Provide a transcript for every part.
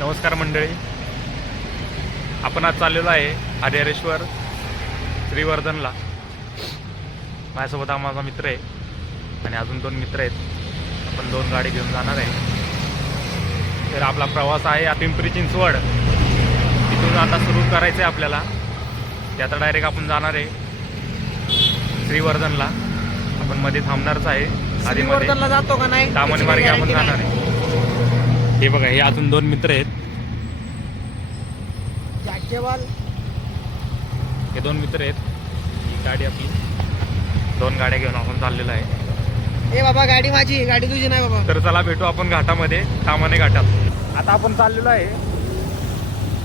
नमस्कार मंडळी, आपण आज चाललेलो आहे हरिहरेश्वर श्रीवर्धनला. माझ्यासोबत माझा मित्र आहे आणि अजून 2 मित्र आहेत. आपण 2 गाडी घेऊन जाणार आहे. तर आपला प्रवास आहे पिंपरी चिंचवड, तिथून आता सुरू करायचं आहे आपल्याला. ते आता डायरेक्ट आपण जाणार आहे श्रीवर्धनला. आपण मध्ये थांबणारच आहे. श्रीवर्धनला जातो का नाही तामणी मार्गे आपण जाणार आहे. हे बघा, हे अजून 2 मित्र आहेत. हे 2 मित्र आहेत. ही गाडी आपली, 2 गाड्या घेऊन आपण चाललेलो आहे. ए बाबा, गाडी माझी, गाडी तुझी नाही बाबा. तर चला भेटू आपण घाटामध्ये, तामाणे घाटात. आता आपण चाललेलो आहे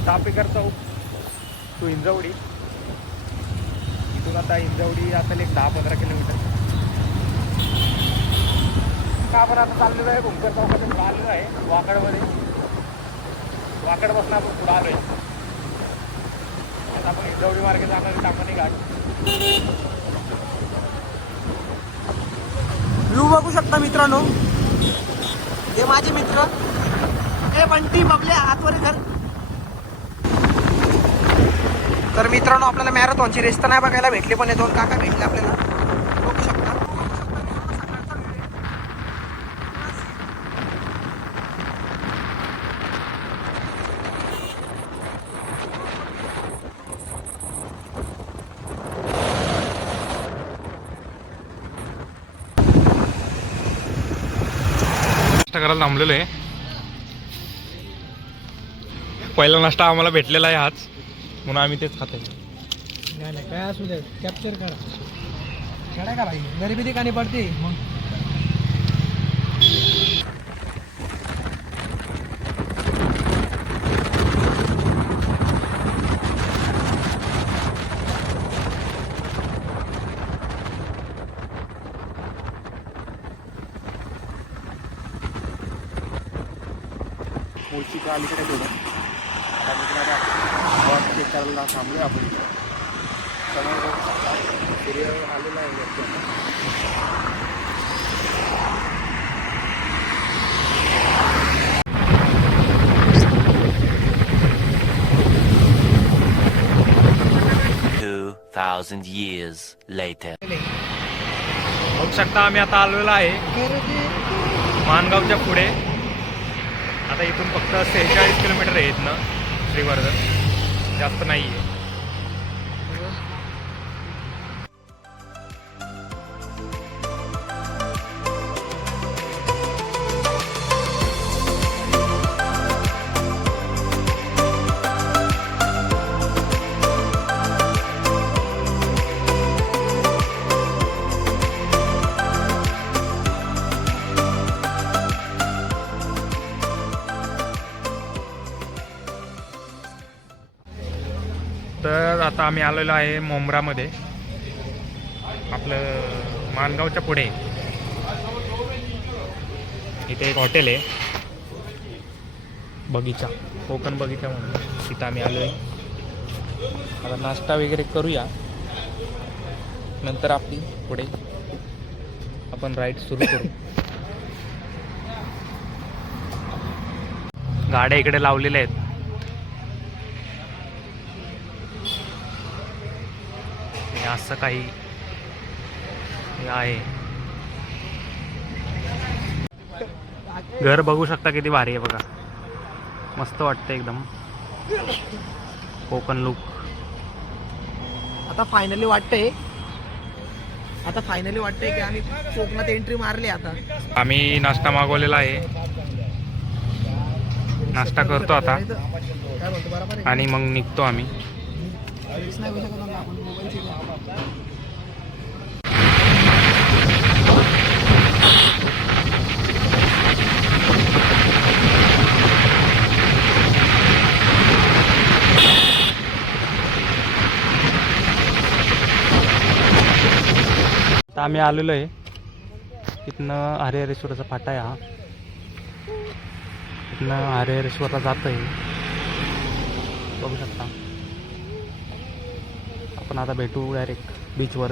टापेकर चौक टू हिंजवडी. इथून आता हिंजवडी असेल एक 10-15 किलोमीटर. का आपण आता चाललेलो आहे भुंकर चौकातून आलेलो आहे वाकडमध्ये. वाकडपासून आपण पुढे आलो आहे. आता आपण हिंजवडी मार्गे जाणार आहे तामाणे घाट. व्ह्यू बघू शकता मित्रांनो, हे माझे मित्र. ए बंटी बबले, हातवर धर. तर मित्रांनो, आपल्याला मॅरेथॉनची रेस तर नाही बघायला भेटली, पण हे 2 काका भेटले आपल्याला. बघू शकता. नाश्ता करायला थांबलेलो आहे. पहिला नाश्ता आम्हाला भेटलेला आहे आज, म्हणून आम्ही तेच खातोय. नाही काय असू दे, कॅप्चर करा. चढाय का भाई, गरिबी ठिकाणी पडते मग. मुळशीच्या अलीकडे गेलो. चेक करायला थांबलो आहे आपण. सूर्य आलेला आहे. 2,000 years later. बघू शकता आम्ही आता आलेलो आहे माणगावच्या पुढे. आता इथून फक्त 46 किलोमीटर आहे इथनं श्रीवर्धन, जास्त नाही आहे. तर आता आम्ही आलेलो आहे मोमरामध्ये, आपलं माणगावच्या पुढे. इथे एक हॉटेल आहे, बगीचा, कोकण बगीचा म्हणून. तिथं आम्ही आलो आहे. आता नाश्ता वगैरे करूया, नंतर आपली पुढे आपण राईड सुरू करू. गाड्या इकडे लावलेल्या आहेत. असं काही आहे. घर बघू शकता किती भारी आहे बघा, मस्त वाटतं एकदम, कोकण लुक. आता फायनली वाटतंय की आम्ही कोकणात एंट्री मारली. आता आम्ही नाश्ता मागवलेला आहे, नाश्ता करतो आता काय बोलतो, बरोबर आहे. आणि मग निघतो आम्ही. रिक्स नाही होऊ शकत ना, आपण मोबाईलची. आता आम्ही आलेलो आहे इथनं हरिहरेश्वराचा फाटा आहे हा. इथनं हरिहरेश्वरला जात आहे, बघू शकता. आपण आता भेटू डायरेक्ट बीचवर.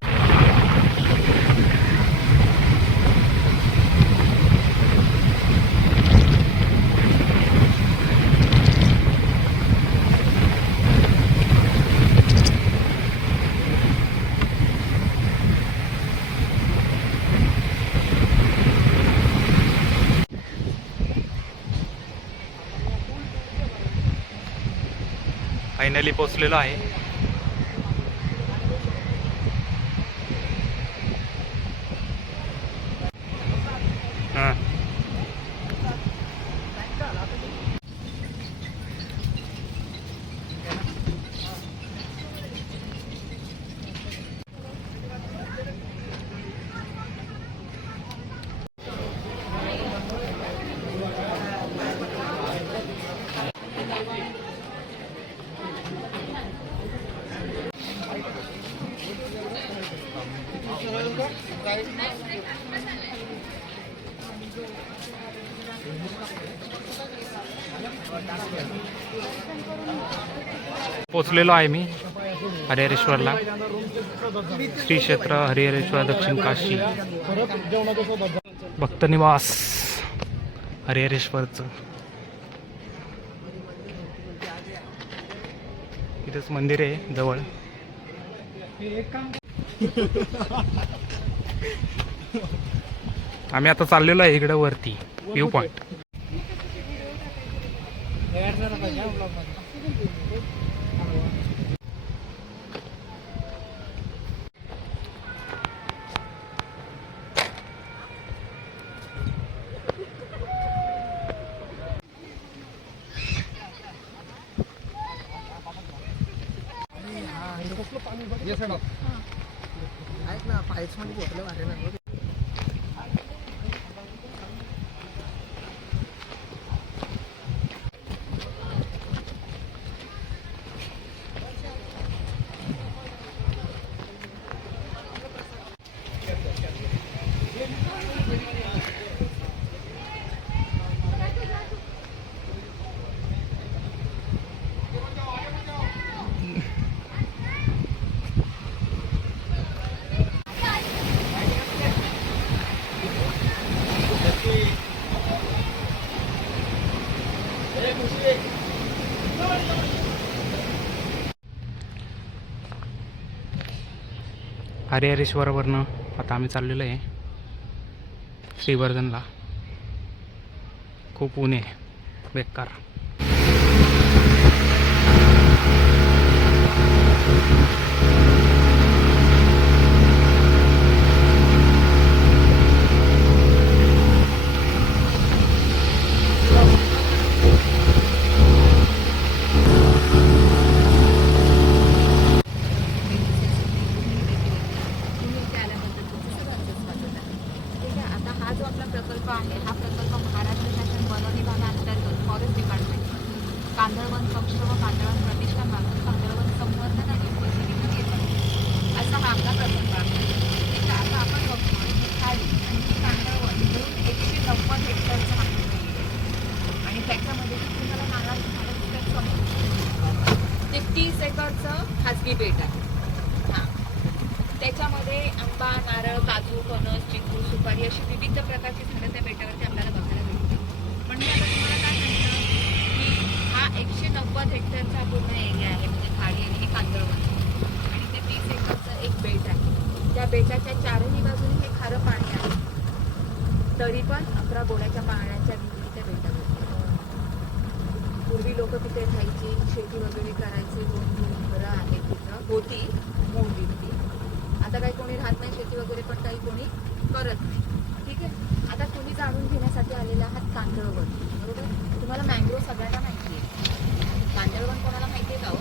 फायनली पोचलेलो आहे. हां पोचलेलो आहे मी हरिहरेश्वरला. श्री क्षेत्र हरिहरेश्वर दक्षिण काशी भक्त निवास हरिहरेश्वरचं. इथेच मंदिर आहे जवळ. आम्ही आता चाललेलो आहे इकडे वरती व्ह्यू पॉइंट. आहेत ना पाईप्स मध्ये बोटलं वाटे ना. हरिहरेश्वरवरनं आता आम्ही चाललेलो आहे श्रीवर्धनला. खूप ऊन आहे बेकार. प्रकल्प आहे. हा प्रकल्प महाराष्ट्र शासन वन विभागाअंतर्गत फॉरेस्ट डिपार्टमेंट कांदळवन पक्ष व कांदळवन प्रतिष्ठानमार्फत कांदळवन संवर्धन आणि उपजीविका येतात असा हा आपला प्रकल्प आहे. तर आता आपण बघतो की खाली आणि कांदळवन मिळून 190 हेक्टरचं आहे आणि त्याच्यामध्ये तुम्हाला महाराष्ट्र ते 30 एकरचं खाजगी बेट आहे. हां, त्याच्यामध्ये आंबा, नारळ, काजू, फणस, चिकू, सुपारी अशी विविध प्रकारची झाडं त्या बेटावरती आपल्याला बघायला भेटतात. पण मी आता तुम्हाला काय सांगितलं की हा 190 हेक्टरचा पूर्ण एरिया आहे, म्हणजे खाडी आणि हे कांदळवन आणि ते 30 एकरचं एक बेट आहे. त्या बेटाच्या चारही बाजूने हे खारं पाणी आहे, तरी पण 11 गोड्याच्या पाण्याच्या विहिरी त्या बेटावरती. पूर्वी लोक तिथे राहायची, शेती वगैरे करायचे. 2 घरं आहेत तिथं, होती मोडली होती. आता काही कोणी राहत नाही शेती वगैरे, पण काही कोणी करत नाही. ठीक आहे, आता तुम्ही जाणून घेण्यासाठी आलेला आहात कांदळवन, बरोबर. तुम्हाला मँग्रो सगळ्यांना माहिती आहे. कांदळवन कोणाला माहिती आहे का हो?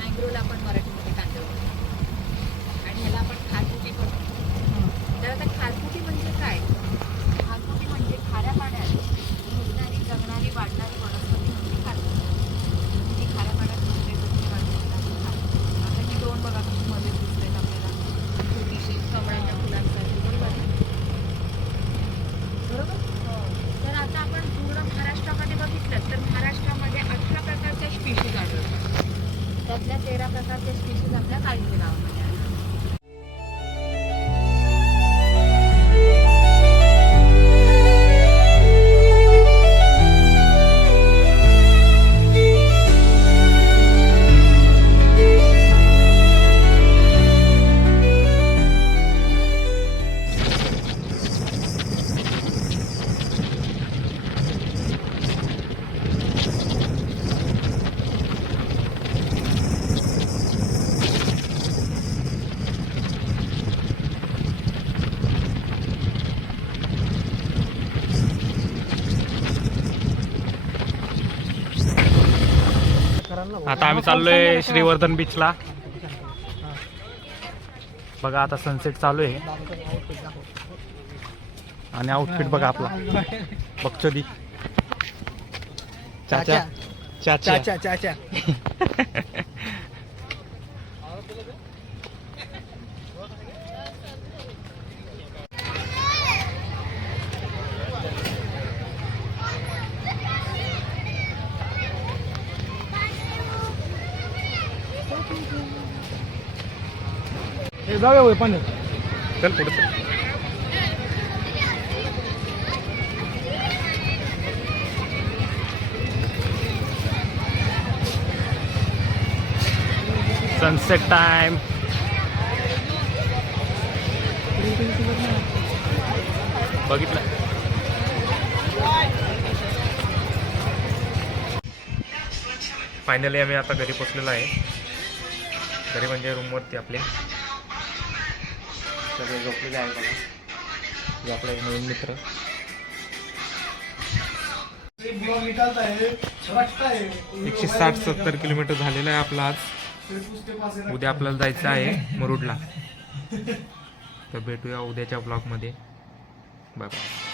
मँग्रोला आपण मराठीमध्ये कांदळवन आणि ह्याला आपण खारफुटी पण म्हणतो. तर आता खारफुटी म्हणजे काय? खारफुटी म्हणजे खाऱ्या पाण्यात उगणारी, जगणारी, वाढणारी वनस्पती म्हणजे खारफुटी. ती खाऱ्या पाण्यात आता ही दोन बघा कशी मध्ये दिसतात आपल्याला, छोटीशी कमळाच्या फुलांसाठी, बरोबर. तर आता आपण पूर्ण महाराष्ट्रामध्ये बघितलं तर महाराष्ट्रामध्ये 18 प्रकारच्या स्पीशीज आता आम्ही चाललोय श्रीवर्धन बीचला. बघा आता सनसेट चालू आहे आणि आउटफिट बघा आपला बघचोदी चाचा चाचा चाचा चाचा जाऊया पण चल पुढे चल. Sunset time. बघितलं फायनली आम्ही आता घरी पोचलेलो आहे. घरी म्हणजे रूमवरती आपल्या सगळे झोपलेले आहे बघा. हे आपला एक नवीन मित्र. 160-70 किलोमीटर झालेला आहे आपला आज. उद्या आपल्याला जायचं आहे मुरुडला. तर भेटूया उद्याच्या ब्लॉगमध्ये. Bye bye.